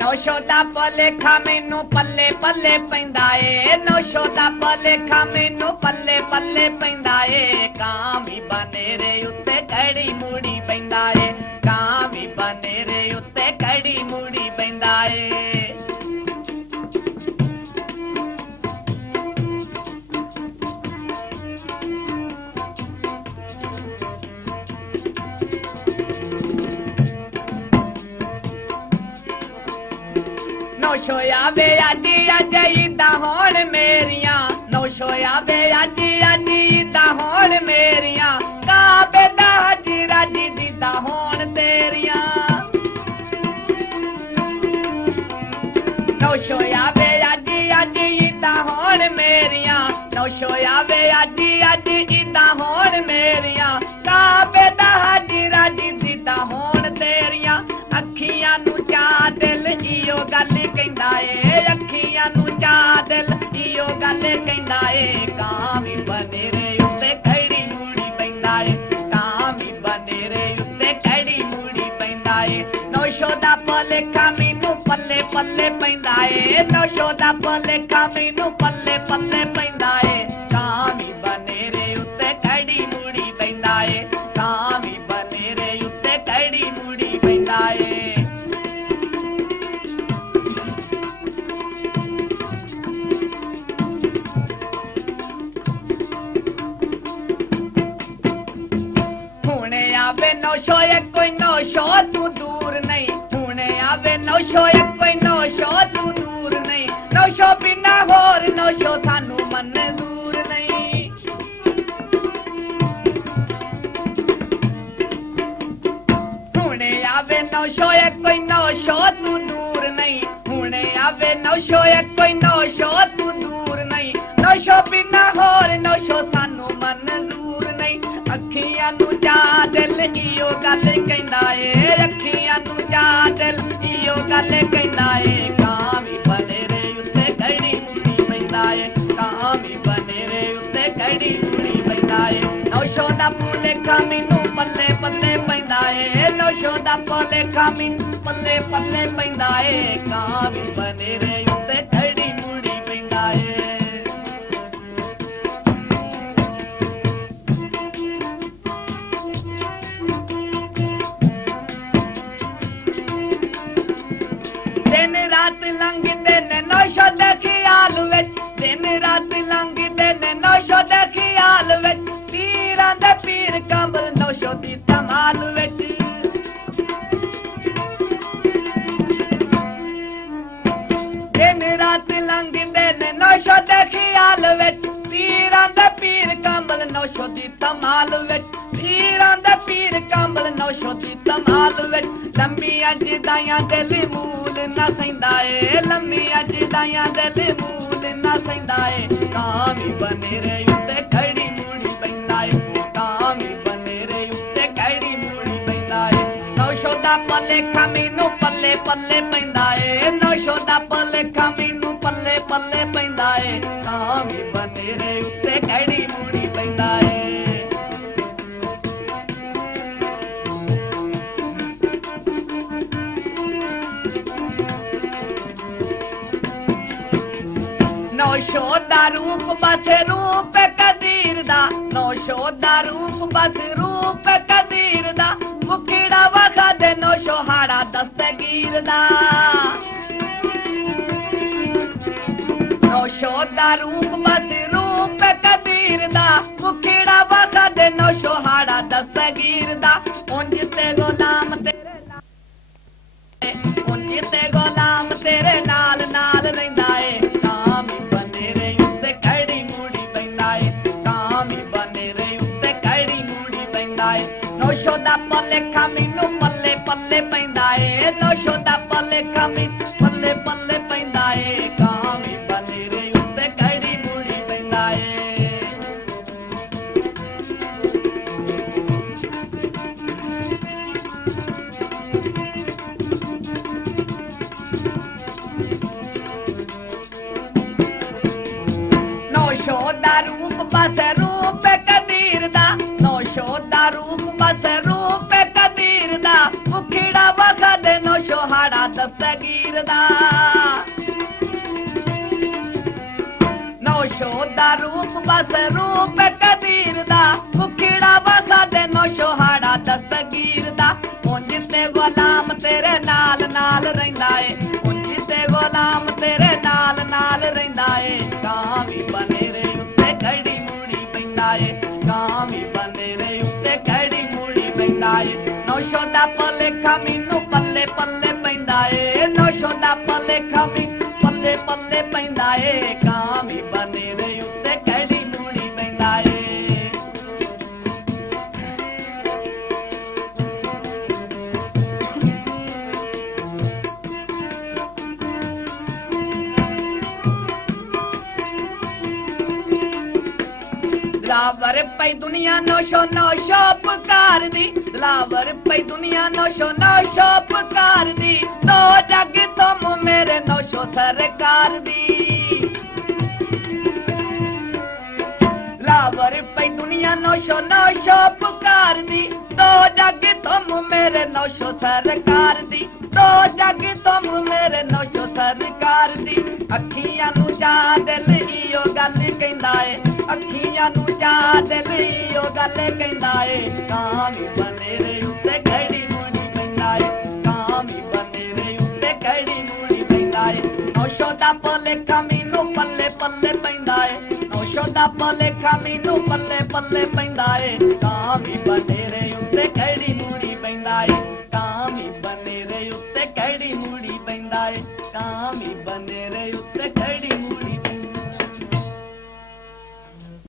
नौशो दा भलेखा मैनू पल्ले पल्ले पैंदा ए नौशो दा भलेखा मैनू पल्ले पल्ले पैंदा ए कां भी बनेरे उत्ते कड़ी मूड़ी पैंदा ए कां भी बनेरे उत्ते कड़ी मूड़ी पैंदा ए नौशोया वे आजी आजी दा होण मेरियां नौशोया वे आजी आजी दा होण मेरियां काबे दा हाजी राजी दी दा होण तेरियां नौशोया वे आजी आजी दा होण मेरियां नौशोया वे आजी आजी दा होण मेरियां काबे दा हाजी राजी दी दा होण तेरियां अखियां नू चा दिल इयो गल कहंदा ए अखियां नू चा दिल इयो गल कहंदा ए कां भी बनेरे उत्ते कड़ी मूड़ी पैंदा ए कां भी बनेरे उत्ते कड़ी मूड़ी पैंदा ए नौशो दा भलेखा मैनू पल्ले पल्ले पैंदा ए नौशो दा भलेखा मैनू पल्ले पल्ले पैंदा ए कां भी बनेरे उत्ते कड़ी मूड़ी पैंदा ए कां भी बनेरे उत्ते कड़ी मूड़ी पैंदा ए आवे नौशो कोई नौशो तू दूर नहीं हुणे आवे नौशो कोई नौशो तू दूर नहीं नौशो बिना होर नौशो सानू मंजूर नहीं हुणे आवे नौशो कोई नौशो तू दूर नहीं हुणे आवे नौशो कोई नौशो तू दूर नहीं नौशो बिना होर नौशो सानू मंजूर नहीं अखियां नू चा दिल इयो गल कहंदा ए अखियां नू चा दिल इयो गल कहंदा ए कां भी बनेरे उत्ते कड़ी मूड़ी पैंदा ए कां भी बनेरे उत्ते कड़ी मूड़ी पैंदा ए नौशो दा भलेखा मैनू पल्ले पल्ले पैंदा ए नौशो दा भलेखा मैनू पल्ले पल्ले पैंदा ए कां भी बनेरे उत्ते कड़ी मूड़ी पैंदा ए दिन रात लंघदे ने नौशो दे ख्याल विच दिन रात लंघदे ने नौशो दे ख्याल विच पीरां दे पीर कंबल नौशो दी धमाल विच दिन रात लंघदे ने नौशो दे ख्याल विच पीरां दे पीर कंबल नौशो दी धमाल विच पीरां दे पीर कंबल नौशो दी धमाल विच लम्मियां जिदाइयां दिल मूल ना सैंदा ए लम्मियां जिदाइयां दिल मूल ना सैंदा ए कां भी बनेरे उत्ते कड़ी मूड़ी पैंदा ए कां भी बनेरे उत्ते कड़ी मूड़ी पैंदा ए नौशो दा भलेखा मैनू पल्ले पल्ले पैंदा ए नौशो दा भलेखा मैनू पल्ले पल्ले पैंदा ए कां भी बनेरे उत्ते कड़ी मूड़ी पैंदा ए नौशो दा रूप बस रूप कदीर दा नौशो दा रूप बस रूप कदीर दा मुखड़ा वखा दे नौशो हाड़ा दस्तगीर दा नौशो दा रूप बस रूप कदीर दा मुखड़ा वखा दे नौशो हाड़ा दस्तगीर दा उंज ते गुलाम तेरे नाल नाल रहिंदा ए कां भी बनेरे उत्ते कड़ी मूड़ी पैंदा ए कां भी बनेरे उत्ते कड़ी मूड़ी पैंदा ए नौशो दा भलेखा मैनू पल्ले पल्ले पैंदा ए नौशो दा भलेखा मैनू पल्ले पल्ले पैंदा ए कां भी बनेरे उत्ते कड़ी मूड़ी पैंदा ए बस रूप कदीर दा नौशो दा रूप बस रूप कदीर दा मुखड़ा वखा दे नौशो हाड़ा दस्तगीर दा नौशो दा रूप बस रूप कदीर दा मुखड़ा वखा दे नौशो हाड़ा दस्तगीर दा उंज ते गुलाम तेरे नाल नाल रहिंदा ए उंज ते गुलाम तेरे नाल नाल रहिंदा ए कावी बनेरे उत्ते घड़ी मूड़ी पैंदा ए कावी बनेरे उत्ते घड़ी मूड़ी पैंदा ए नौशो दा भलेखा मैनू पल्ले पल्ले पैंदा ए नौशो दा भलेखा मैनू पल्ले पल्ले पैंदा ए कावी बनेरे उत्ते घड़ी मूड़ी पैंदा ए दिलावर पई दुनिया नौशो नौशो पुकार दी दिलावर पई दुनिया नौशो नौशो पुकार दी तो जग तुम मेरे नौशो सरकार दी दिलावर पई दुनिया नौशो नौशो पुकार दी तो जग तुम मेरे नौशो सरकार दी तो जग तुम मेरे नौशो सरकार दी अखियां नू चा दिल इयो गल कहंदा ए अखियां नू चा दिल इयो गल कहंदा ए कामी बनेरे उत्ते घड़ी मूड़ी पैंदा ए कामी बनेरे उत्ते घड़ी मूड़ी पैंदा ए नौशो दा भलेखा मैनू पल्ले पल्ले पैंदा ए नौशो दा भलेखा मैनू पल्ले पल्ले पैंदा ए कामी बनेरे उत्ते घड़ी मूड़ी पैंदा ए कामी बनेरे उत्ते घड़ी मूड़ी पैंदा ए कामी बनेरे उत्ते घड़ी मूड़ी